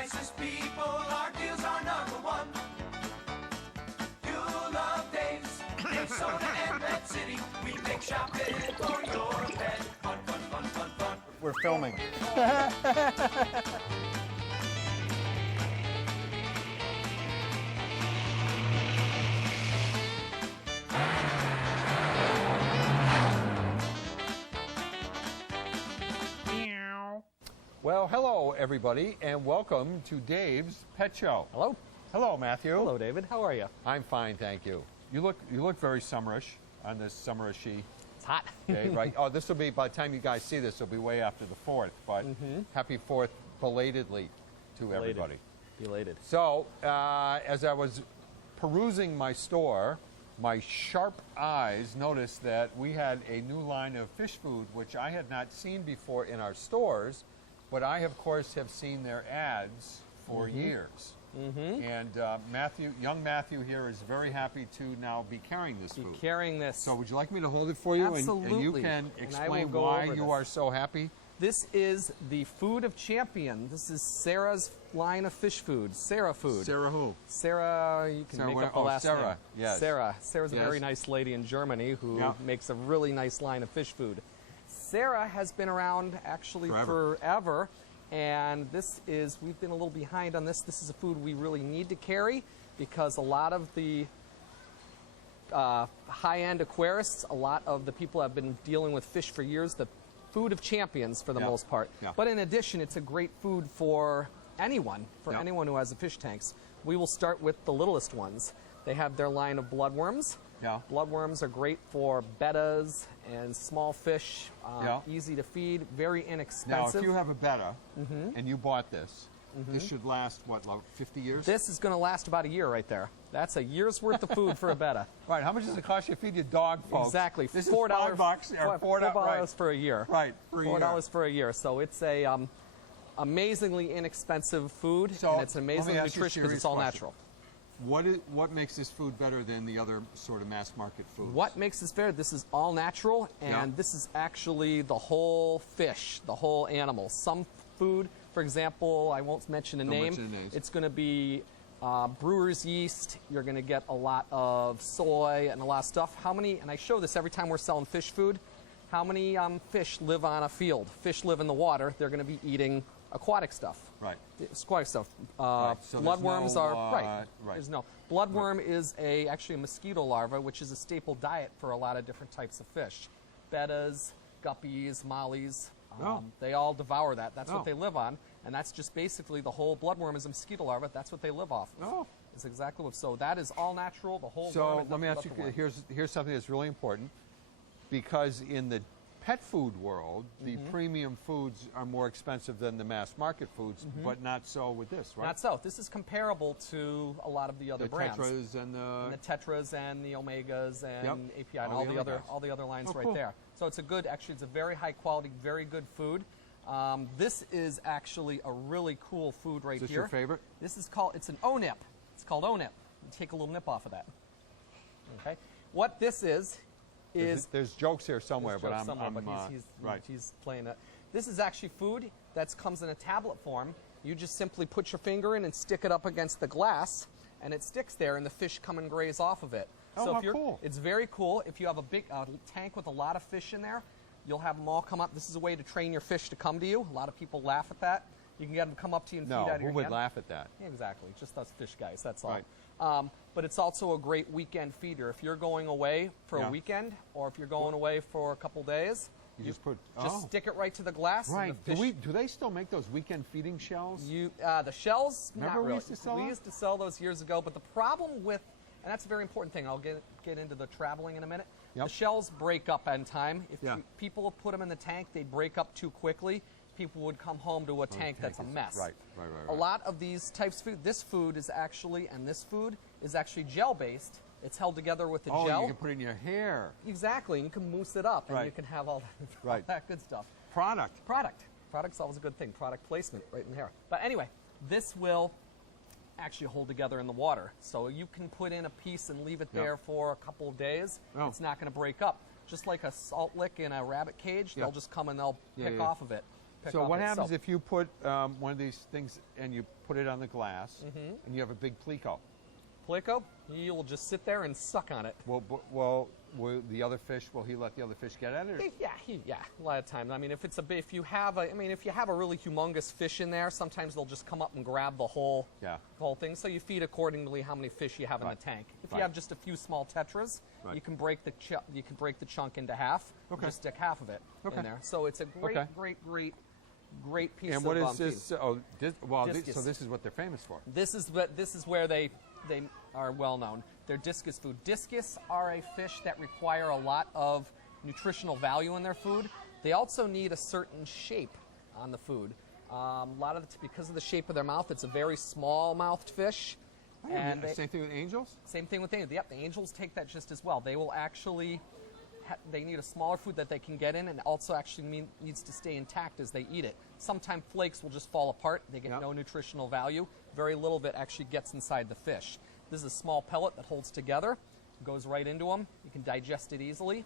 nicest people, our deals are number one. You'll love Dave's, Dave's Soda and Red City. We make shopping for your pet fun, fun, fun, fun, fun. We're filming. Well, hello everybody, and welcome to Dave's Pet Show. Hello. Hello, Matthew. Hello, David. How are you? I'm fine, thank you. You look very summerish on this summerishy It's hot. day, right? Oh, this will be, by the time you guys see this, it'll be way after the 4th, but happy 4th belatedly to everybody. Elated. So, as I was perusing my store, my sharp eyes noticed that we had a new line of fish food, which I had not seen before in our stores, but I, of course, have seen their ads for years. And young Matthew here is very happy to now be carrying this food. Carrying this. So would you like me to hold it for you? Absolutely. And you can And I will explain go why over you this. are so happy? This is the Food of Champion. This is Sarah's line of fish food. Sarah Food. Sarah who? Sarah, you can Sarah, make up the last Sarah, name. yes. Sarah. Sarah's Yes. a very nice lady in Germany who Yeah. makes a really nice line of fish food. Sarah has been around actually Forever. forever. And we've been a little behind on this. This is a food we really need to carry because a lot of the high-end aquarists, a lot of the people have been dealing with fish for years, the Food of Champions for the Yeah. most part. Yeah. But in addition, it's a great food for anyone, Yeah. who has a fish tanks. We will start with the littlest ones. They have their line of bloodworms. Yeah. Bloodworms are great for bettas and small fish, Yeah. easy to feed, very Now, inexpensive. if you have a betta and you bought this, this should last, what, like 50 years? This is going to last about a year right there. That's a year's worth of food for a betta. Right, how much does it cost you to feed your dog, folks? Exactly. This $4 is $5 or $4 $4 for a year. Right, for a year. $4 for a year. So it's a amazingly inexpensive food, So, and it's let me amazingly ask you a nutritious because serious it's all question. natural. What makes this food better than the other sort of mass market foods? What makes this fair? This is all natural, and Yeah. this is actually the whole fish, the whole animal. Some food, for example, I won't mention a Don't name. mention names. It's going to be brewer's yeast. You're going to get a lot of soy and a lot of stuff. How many, and I show this every time we're selling fish food, how many fish live on a field? Fish live in the water. They're going to be eating aquatic stuff. Right. It's aquatic stuff. Right, so there's Bloodworms no, are right. There's no bloodworm is actually a mosquito larva, which is a staple diet for a lot of different types of fish. Bettas, guppies, mollies. Oh. They all devour that. That's Oh. what they live on, and that's just basically the whole bloodworm is a mosquito larva. That's what they live off of. Oh. It's exactly what. So that is all natural. The whole. So worm and let me ask nothing you, but the worm. here's something that's really important, because in the pet food world, the premium foods are more expensive than the mass market foods, but not so with this, right? Not so. This is comparable to a lot of the other the brands. Tetras and And the Tetras and the Omegas and Yep. API and All all the the other other guys. all the other lines Oh, right cool. there. So it's it's a very high quality, very good food. This is actually a really cool food right Is this here. your favorite? This is it's an O-nip. It's called O-nip. You take a little nip off of that. Okay. What this is There's jokes here somewhere, there's but jokes somewhere, but right. he's playing it. This is actually food that comes in a tablet form. You just simply put your finger in and stick it up against the glass, and it sticks there, and the fish come and graze off of it. Oh, so how if you're, cool. It's very cool. If you have a big tank with a lot of fish in there, you'll have them all come up. This is a way to train your fish to come to you. A lot of people laugh at that. You can get them to come up to you and feed out No, of who your would hand. laugh at that? Yeah, exactly. Just us fish guys, that's all. Right. But it's also a great weekend feeder. If you're going away for Yeah. a weekend, or if you're going away for a couple days, You just put stick it right to the glass. right. And the fish, Do they still make those weekend feeding shells? the shells, Remember not we really. used to sell We them? used to sell those years ago, but the problem with, and that's a very important thing, I'll get into the traveling in a minute. Yep. The shells break up in time. If Yeah. people put them in the tank, they break up too quickly. People would come home to a tank that's a mess. Right. A lot of these types of food, this food is actually gel-based. It's held together with the Oh, gel. you can put it in your hair. Exactly, and you can mousse it up, and Right. you can have all Right. that good stuff. Product. Product's always a good thing. Product placement right in here. But anyway, this will actually hold together in the water. So you can put in a piece and leave it there for a couple of days. Oh. It's not going to break up. Just like a salt lick in a rabbit cage, Yeah. they'll just come and they'll Yeah, pick yeah. off of it. pick So off what it. happens So if you put one of these things and you put it on the glass and you have a big pleco? Pleco, you'll just sit there and suck on it. Well, will the other fish? Will he let the other fish get at it? Or? Yeah. A lot of times. I mean, if you have a really humongous fish in there, sometimes they'll just come up and grab the whole thing. So you feed accordingly how many fish you have in the tank. If you have just a few small tetras, you can break the chunk into half. Okay. Just stick half of it in there. So it's a great piece And of what is feed. this? So this is what they're famous for. This is where they are well known. They're discus food. Discus are a fish that require a lot of nutritional value in their food. They also need a certain shape on the food. Because of the shape of their mouth, it's a very small-mouthed fish. And Same thing with angels? Same thing with angels. Yep, the angels take that just as well. They will actually, they need a smaller food that they can get in, and also actually needs to stay intact as they eat it. Sometimes flakes will just fall apart. They get no nutritional value. Very little of it actually gets inside the fish. This is a small pellet that holds together, goes right into them. You can digest it easily.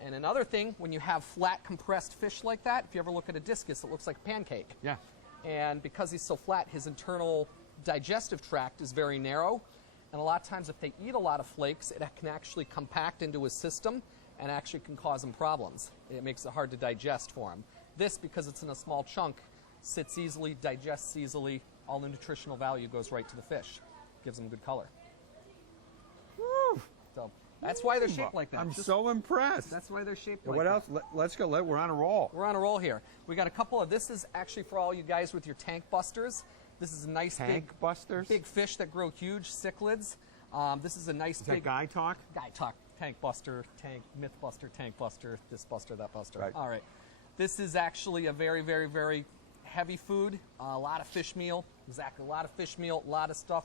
And another thing, when you have flat, compressed fish like that, if you ever look at a discus, it looks like a pancake. Yeah. And because he's so flat, his internal digestive tract is very narrow. And a lot of times if they eat a lot of flakes, it can actually compact into his system and actually can cause him problems. It makes it hard to digest for him. This, because it's in a small chunk, sits easily, digests easily. All the nutritional value goes right to the fish. Gives them good color. Woo! So that's why they're shaped like that. I'm so impressed. That's why they're shaped like What that. else? Let's go. We're on a roll. We're on a roll here. We got a couple of, this is actually for all you guys with your tank busters. This is a nice Tank busters? big fish that grow huge cichlids. This is a nice Is big that guy talk? guy talk. Tank buster, tank myth buster, tank buster, this buster, that buster. Right. All right. This is actually a very, very, very heavy food. A lot of fish meal. Exactly. A lot of fish meal. A lot of stuff.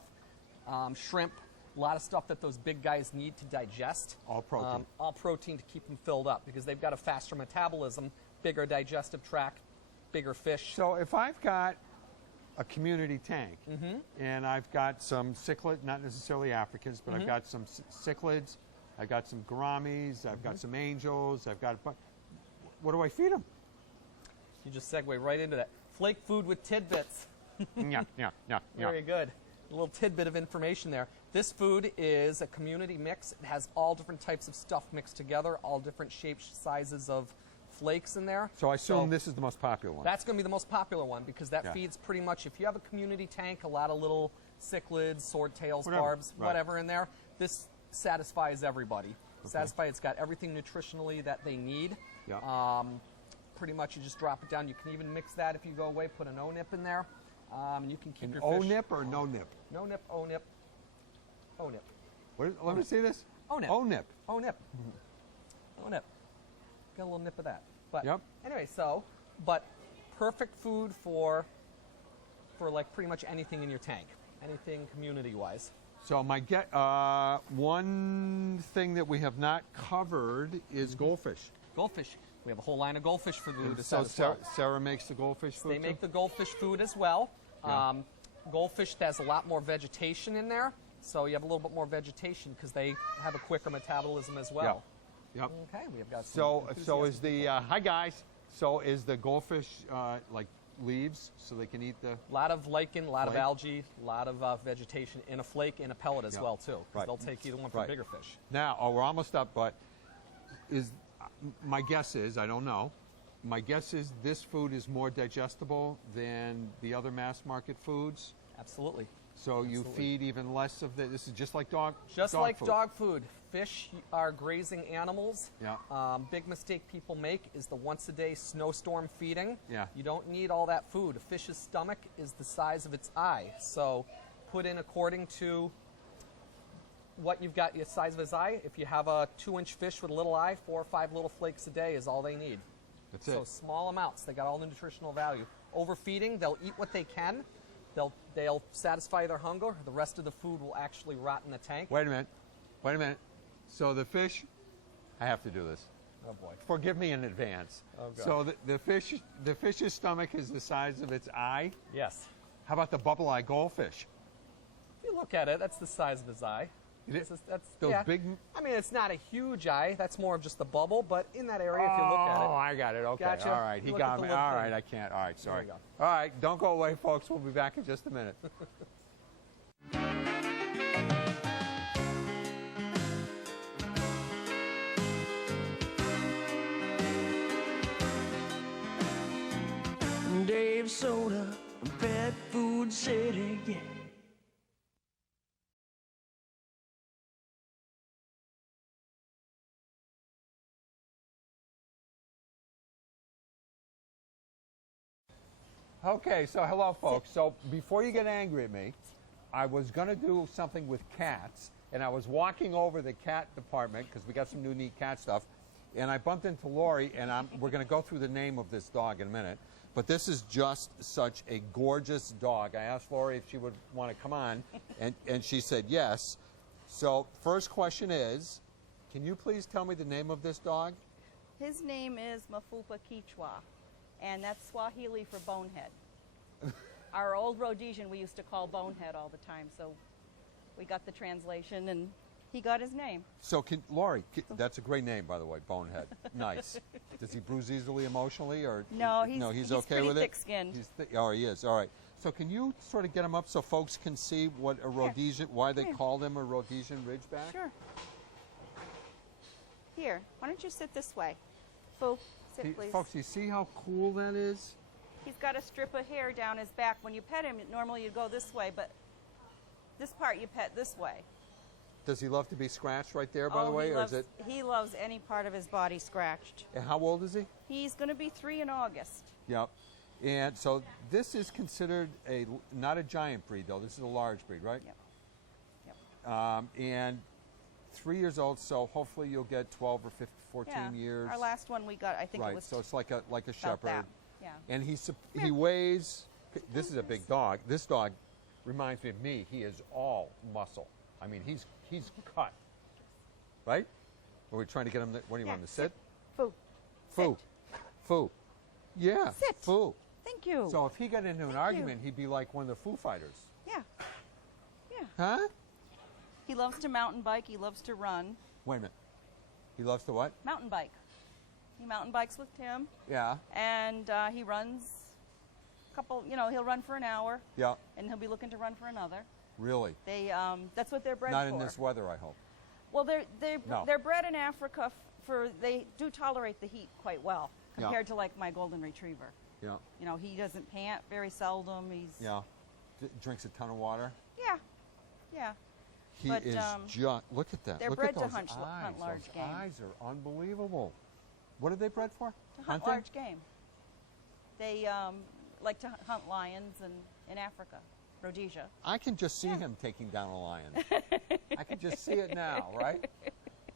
Shrimp. A lot of stuff that those big guys need to digest. All protein. All protein to keep them filled up because they've got a faster metabolism, bigger digestive tract, bigger fish. So if I've got a community tank and I've got some cichlid, not necessarily Africans, but I've got some cichlids, I've got some gouramis, I've got some angels, what do I feed them? You just segue right into that. Flake food with tidbits. yeah. Very good. A little tidbit of information there. This food is a community mix. It has all different types of stuff mixed together, all different shapes, sizes of flakes in there. So I assume this is the most popular one. That's going to be the most popular one because that feeds pretty much, if you have a community tank, a lot of little cichlids, swordtails, barbs, whatever in there, this satisfies everybody. It's got everything nutritionally that they need. Yeah. Pretty much you just drop it down. You can even mix that if you go away, put an O-nip in there. You can keep your fish. O-nip or no nip? No nip, O-nip. O-nip. Let me see this. O-nip. O-nip. O-nip. O-nip. Got a little nip of that. But anyway, but perfect food for like pretty much anything in your tank. Anything community-wise. So one thing that we have not covered is goldfish. Goldfish. We have a whole line of goldfish for you to So satisfy. Sarah makes the goldfish food They too? make the goldfish food as well. Yeah. Goldfish has a lot more vegetation in there, so you have a little bit more vegetation because they have a quicker metabolism as well. Yep. Okay, we have got some So enthusiastic is the hi guys. So is the goldfish like leaves so they can eat the? A lot of lichen, a lot of Flake? algae, a lot of vegetation in a flake, in a pellet as well too. 'Cause Right. they'll take either one for Right. bigger fish. Now, we're almost up, but my guess is, I don't know, my guess is this food is more digestible than the other mass market foods. Absolutely. So you feed even less of this is just like dog Just dog like food. dog food, fish are grazing animals. Yeah. Big mistake people make is the once-a-day snowstorm feeding. Yeah. You don't need all that food. A fish's stomach is the size of its eye. So put in according to what you've got, the size of his eye. If you have a 2-inch fish with a little eye, 4 or 5 little flakes a day is all they need. That's So it. small amounts. They got all the nutritional value. Overfeeding, they'll eat what they can. They'll satisfy their hunger. The rest of the food will actually rot in the tank. Wait a minute. So the fish, I have to do this. Oh boy. Forgive me in advance. Oh, God. So the fish's stomach is the size of its eye. Yes. How about the bubble eye goldfish? If you look at it, that's the size of his eye. That's Those yeah. big. I mean, it's not a huge eye. That's more of just the bubble. But in that area, if you look at Oh, it, I got it. Okay. Gotcha. All right. He Look got at the me. lip All thing. right. I can't. All right. Sorry. you go. All right. Don't go away, folks. We'll be back in just a minute. Dave Soda, Pet Food City, yeah. Okay, so hello, folks. So before you get angry at me, I was going to do something with cats, and I was walking over the cat department because we got some new neat cat stuff, and I bumped into Lori, and we're going to go through the name of this dog in a minute. But this is just such a gorgeous dog. I asked Lori if she would want to come on, and she said yes. So first question is, can you please tell me the name of this dog? His name is Mafupa Kichwa, and that's Swahili for bonehead. Our old Rhodesian we used to call bonehead all the time, so we got the translation and he got his name. So, Lori, that's a great name, by the way, Bonehead. Nice. Does he bruise easily emotionally, or No, he's okay pretty with it? thick-skinned. Oh, he is. All right. So, can you sort of get him up so folks can see what a Rhodesian, why they Here. call them a Rhodesian Ridgeback? Sure. Here, why don't you sit this way? Foo, sit please. Folks, you see how cool that is? He's got a strip of hair down his back. When you pet him, normally you go this way, but this part you pet this way. Does he love to be scratched right there, by the way, he loves any part of his body scratched. And how old is he? He's going to be 3 in August. Yep. And so this is considered not a giant breed, though. This is a large breed, right? Yep. Yep. And 3 years old, so hopefully you'll get 12 or 15, 14 Yeah. years. Our last one we got, I think Right, it was so it's like a about shepherd. that. Yeah. And he weighs, this is a big dog. This dog reminds me of me. He is all muscle. I mean, he's cut. Right? Are we trying to get him, what do you want him to sit? Foo. Foo. Foo. Yeah, Sit. Foo. Thank you. So if he got into an Thank argument, you. he'd be like one of the Foo Fighters. Yeah. Yeah. Huh? He loves to mountain bike. He loves to run. Wait a minute. He loves to what? Mountain bike. He mountain bikes with Tim, Yeah. and he runs he'll run for an hour, Yeah. and he'll be looking to run for another. Really? They, that's what they're bred Not for. in this weather, I hope. Well, No. they're bred in Africa they do tolerate the heat quite well Yeah. compared to like my golden retriever. Yeah. You know, he doesn't pant very seldom. He's Yeah. Drinks a ton of water. yeah, yeah. He But, is just, look at that. they're Look bred at to those hunt eyes. large Those game. eyes are unbelievable. What are they bred for? To hunt Hunting? large game. They like to hunt lions in Africa, Rhodesia. I can just see him taking down a lion. I can just see it now, right?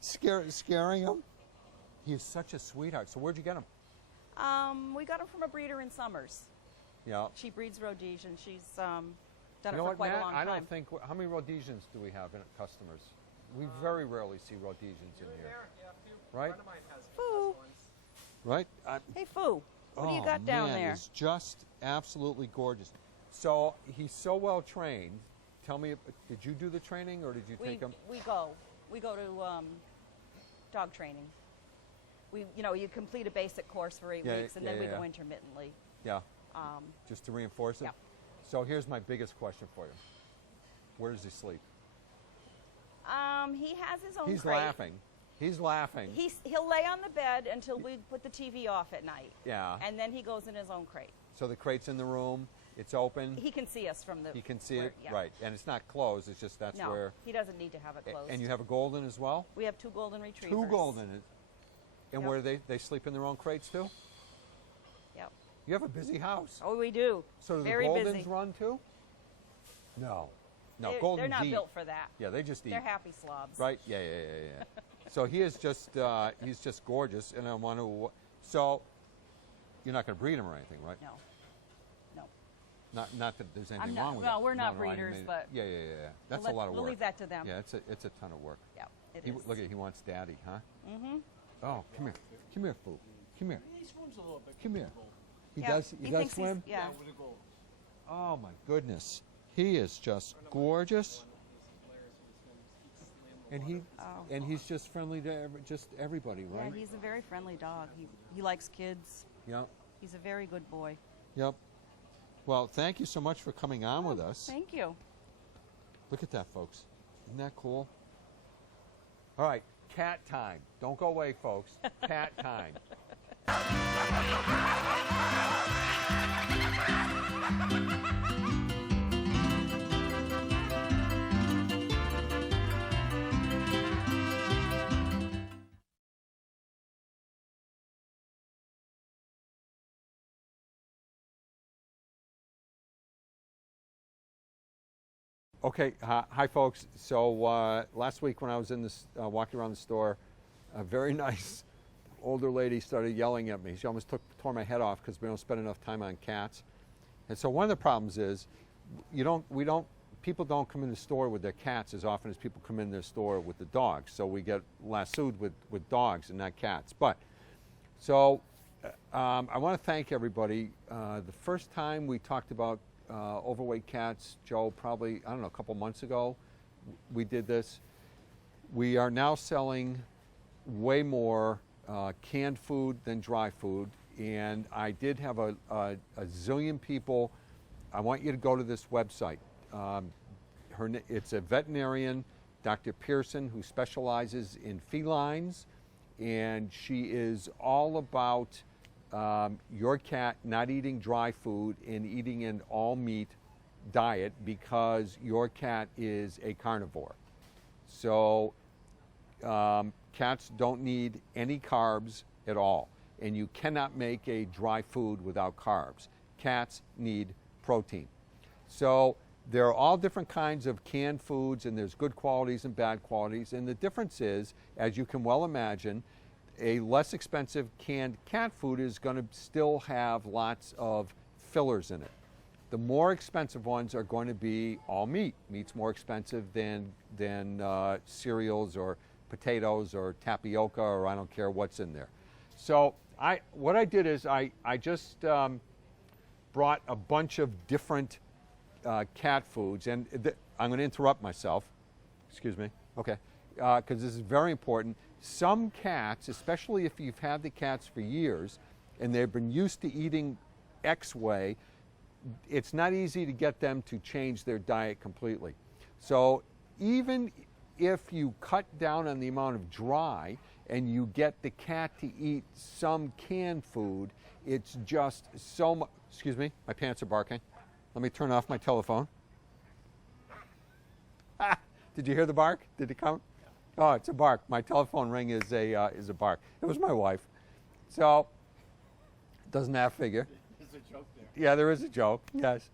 Scaring him. He is such a sweetheart. So where'd you get him? We got him from a breeder in Summers. Yeah. She breeds Rhodesian. She's done You it know for what, quite Matt? a long I time. don't think. How many Rhodesians do we have in customers? We very rarely see Rhodesians in here. Right? Foo. Right? Hey, Foo. What do you got down man, there? It's just absolutely gorgeous. So he's so well trained. Tell me, did you do the training or did you take him? We go to dog training. You complete a basic course for 8 Yeah, weeks, and yeah, then we yeah. go intermittently. Yeah. Just to reinforce it? yeah. So here's my biggest question for you. Where does he sleep? He has his own He's crate. laughing. He's laughing. He'll lay on the bed until we put the TV off at night. Yeah. And then he goes in his own crate. So the crate's in the room. It's open. He can see us from the. He can see where- it. yeah. Right. And it's not closed. It's just that's No, where. he doesn't need to have it closed. And you have a golden as well? We have 2 golden retrievers. 2 golden. And Yep. where they sleep in their own crates too? Yep. You have a busy house. Oh, we do. So do Very the Goldens busy. run too? No. No, They're, Golden they're not eat. built for that. Yeah, they just eat. They're happy slobs. Right? Yeah. So he is just, he's just gorgeous. And I want to, so you're not going to breed him or anything, right? No. No. Not that there's anything I'm not- wrong with well, it. we're not I breeders, mean, but Yeah. That's We'll a lot of we'll work. leave that to them. Yeah, it's a ton of work. Yeah, it is. Look at, he wants daddy, huh? Mm-hmm. Oh, come here. Come here, Foo. Come here. He swims a little bit. Come here. He Yeah, does, he does thinks he's- swim? Yeah. With a goal. Oh my goodness. He is just gorgeous. And he's just friendly to just everybody, right? Yeah, he's a very friendly dog. He likes kids. Yep. He's a very good boy. Yep. Well, thank you so much for coming on with us. Thank you. Look at that, folks. Isn't that cool? All right, cat time. Don't go away, folks. Cat time. Okay, hi folks. So last week when I was in this walking around the store, a very nice older lady started yelling at me. She almost tore my head off because we don't spend enough time on cats. And so one of the problems is people don't come in the store with their cats as often as people come in their store with the dogs. So we get lassoed with dogs and not cats. But so I want to thank everybody. The first time we talked about overweight cats, Joe, probably, I don't know, a couple months ago, we did this. We are now selling way more canned food than dry food. And I did have a zillion people. I want you to go to this website. It's a veterinarian, Dr. Pearson, who specializes in felines. And she is all about your cat not eating dry food and eating an all meat diet because your cat is a carnivore. So cats don't need any carbs at all, and you cannot make a dry food without carbs. Cats need protein. So there are all different kinds of canned foods, and there's good qualities and bad qualities, and the difference is, as you can well imagine, a less expensive canned cat food is going to still have lots of fillers in it. The more expensive ones are going to be all meat. Meat's more expensive than cereals or potatoes or tapioca, or I don't care what's in there. So what I did is I just brought a bunch of different cat foods, and I'm going to interrupt myself. Excuse me. Okay, because this is very important. Some cats, especially if you've had the cats for years and they've been used to eating X way, it's not easy to get them to change their diet completely. So even if you cut down on the amount of dry and you get the cat to eat some canned food, it's just so much. Excuse me, my pants are barking. Let me turn off my telephone. Did you hear the bark? Did it come? Oh, it's a bark. My telephone ring is a bark. It was my wife. So, doesn't that figure? There's a joke there. Yeah, there is a joke, yes.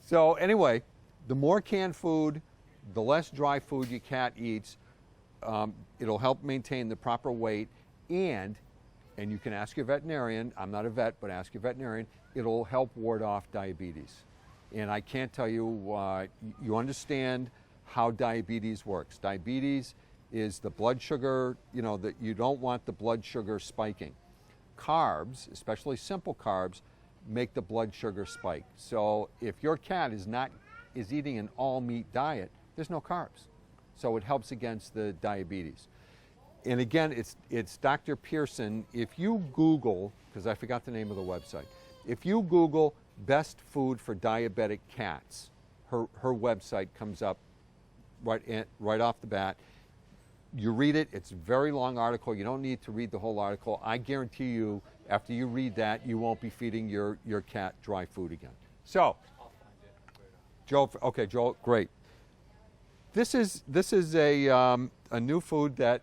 So anyway, the more canned food, the less dry food your cat eats, it'll help maintain the proper weight, and you can ask your veterinarian, I'm not a vet, but ask your veterinarian, it'll help ward off diabetes. And I can't tell you, you understand how diabetes works. Diabetes is the blood sugar, that you don't want the blood sugar spiking. Carbs, especially simple carbs, make the blood sugar spike. So if your cat is eating an all meat diet, there's no carbs. So it helps against the diabetes. And again, it's Dr. Pearson. If you Google, because I forgot the name of the website, if you Google best food for diabetic cats, her website comes up right off the bat. You read it, it's a very long article. You don't need to read the whole article. I guarantee you, after you read that, you won't be feeding your cat dry food again. So, Joe, okay, Joel, great. This is a new food that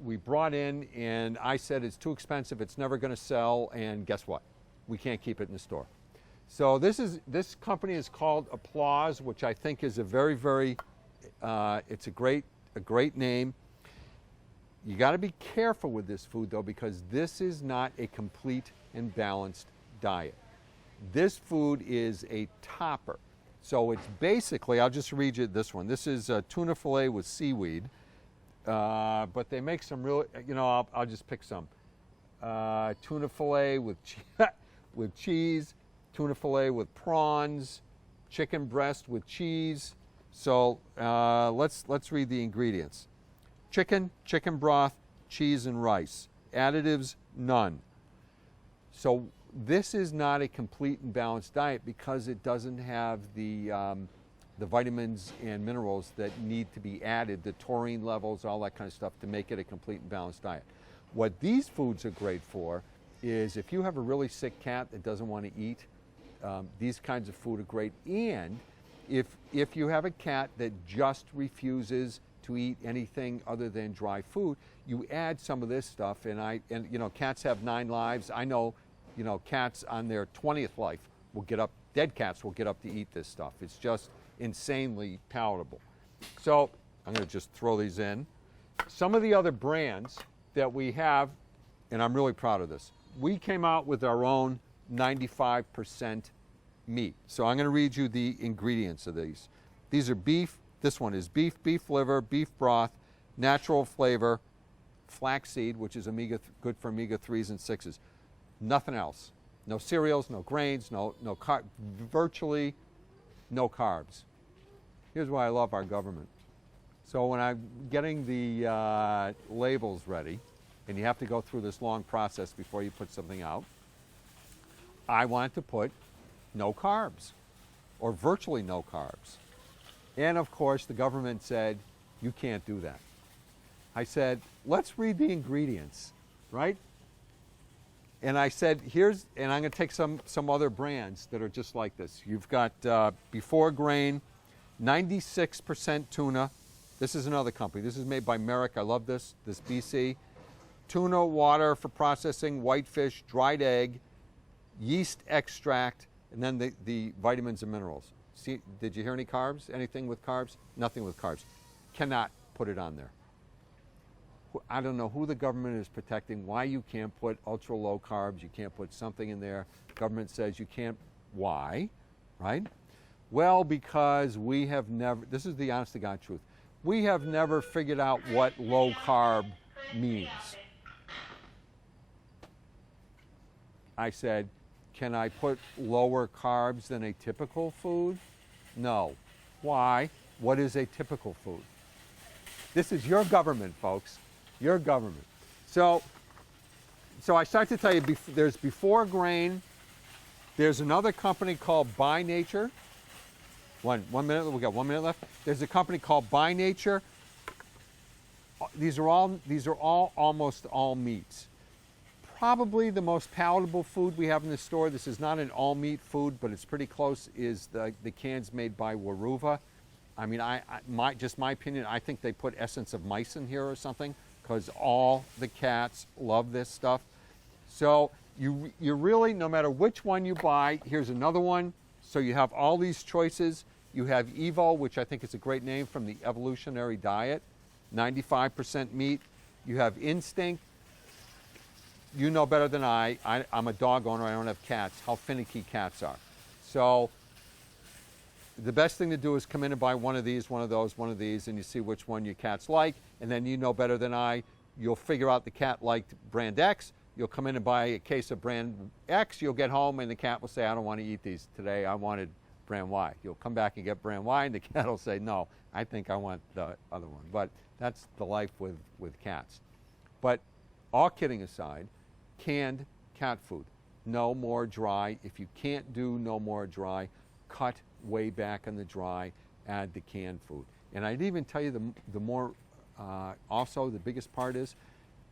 we brought in, and I said it's too expensive, it's never going to sell, and guess what? We can't keep it in the store. So this company is called Applause, which I think is a very, very, it's a great name. You got to be careful with this food though, because this is not a complete and balanced diet. This food is a topper. So it's basically, I'll just read you this one. This is tuna fillet with seaweed, but they make some real, I'll just pick some. Tuna fillet with cheese, tuna fillet with prawns, chicken breast with cheese. So let's read the ingredients. chicken, chicken broth, cheese, and rice. Additives, none. So this is not a complete and balanced diet because it doesn't have the vitamins and minerals that need to be added, the taurine levels, all that kind of stuff to make it a complete and balanced diet. What these foods are great for is if you have a really sick cat that doesn't want to eat, these kinds of food are great. And if you have a cat that just refuses to eat anything other than dry food, you add some of this stuff. And you know, cats have 9 lives. I know, you know, cats on their 20th life will get up, dead cats will get up to eat this stuff. It's just insanely palatable. So I'm going to just throw these in. Some of the other brands that we have, and I'm really proud of this, we came out with our own 95% meat. So I'm going to read you the ingredients of these. These are beef. This one is beef, beef liver, beef broth, natural flavor, flaxseed, which is good for omega-3s and 6s. Nothing else. No cereals, no grains, virtually no carbs. Here's why I love our government. So when I'm getting the labels ready, and you have to go through this long process before you put something out, I wanted to put no carbs, or virtually no carbs. And of course, the government said, you can't do that. I said, let's read the ingredients, right? And I said, and I'm going to take some other brands that are just like this. You've got Before Grain, 96% tuna. This is another company. This is made by Merrick. I love this BC. Tuna, water for processing, whitefish, dried egg, yeast extract, and then the vitamins and minerals. See, did you hear any carbs? Anything with carbs? Nothing with carbs. Cannot put it on there. I don't know who the government is protecting, why you can't put ultra low carbs, you can't put something in there. Government says you can't. Why? Right? Well, because we have never, this is the honest to God truth, we have never figured out what low carb means. I said, can I put lower carbs than a typical food? No. Why? What is a typical food? This is your government, folks. Your government. So I start to tell you, there's Before Grain. There's another company called By Nature. One minute, we got 1 minute left. There's a company called By Nature. These are all almost all meats. Probably the most palatable food we have in the store, this is not an all meat food, but it's pretty close, is the cans made by Weruva. I mean, just my opinion, I think they put essence of mice in here or something, because all the cats love this stuff. So you really, no matter which one you buy, here's another one. So you have all these choices. You have Evo, which I think is a great name from the evolutionary diet, 95% meat. You have Instinct. You know better than I'm a dog owner, I don't have cats, how finicky cats are. So the best thing to do is come in and buy one of these, one of those, one of these, and you see which one your cats like, and then you know better than you'll figure out the cat liked brand X, you'll come in and buy a case of brand X, you'll get home and the cat will say, I don't want to eat these today, I wanted brand Y. You'll come back and get brand Y, and the cat will say, no, I think I want the other one. But that's the life with cats. But all kidding aside, canned cat food, no more dry. If you can't do no more dry, cut way back on the dry, add the canned food. And I'd even tell you the more, also the biggest part is,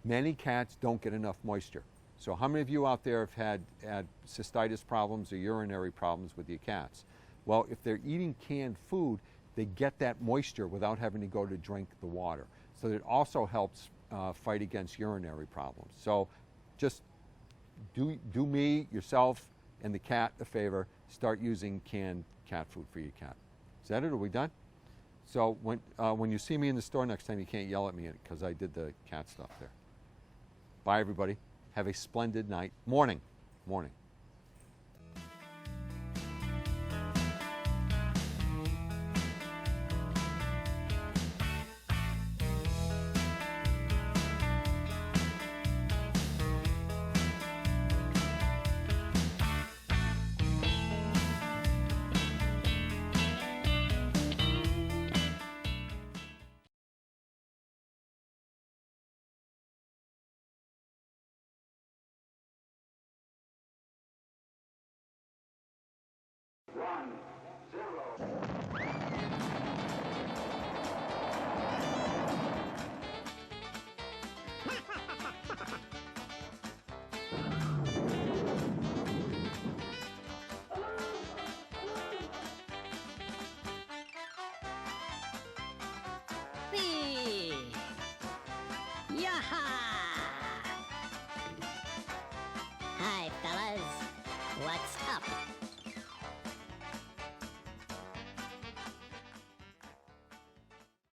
many cats don't get enough moisture. So how many of you out there have had cystitis problems or urinary problems with your cats? Well, if they're eating canned food, they get that moisture without having to go to drink the water. So it also helps fight against urinary problems. So just do me, yourself, and the cat a favor. Start using canned cat food for your cat. Is that it? Are we done? So when you see me in the store next time, you can't yell at me because I did the cat stuff there. Bye, everybody. Have a splendid night. Morning.